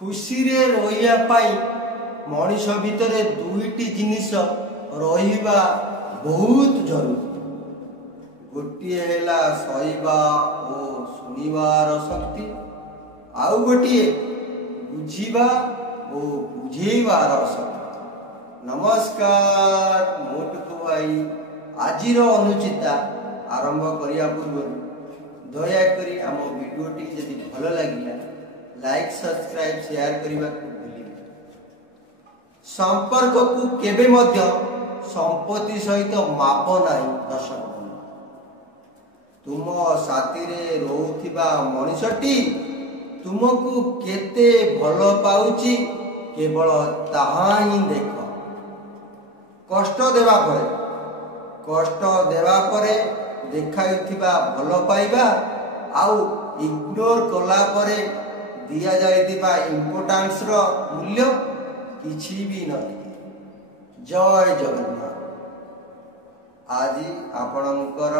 खुशी रे रहिया पाई मनीष भितर दुईटी जिनिस रहिबा बहुत जरूरी। गोटिए हैला सहिबा ओ सुनिबार शक्ति, आउ गोटिए बुझिबा ओ बुझेइबार शक्ति। नमस्कार, मोटू भाई आजिर अनुचिता आरंभ करिया पूर्व दयाकोरी आम भिडियोटी जदि भल लगिला लाइक सब्सक्राइब शेयर करने को भूलिए। संपर्क को केबे मध्य संपत्ति सहित माप नहीं। दर्शक तुम साथी रे रोथिबा मनीषटी तुमको केते भल पाउची केवल ताहा ही देख। कष्ट देवा परे देखाइथिबा भल पाइबा आउ इग्नोर कला परे दिया जाइथिबा इम्पोर्टेंस रो मूल्य किछि भी नहीं। जय जगन्नाथ। आज आपणकर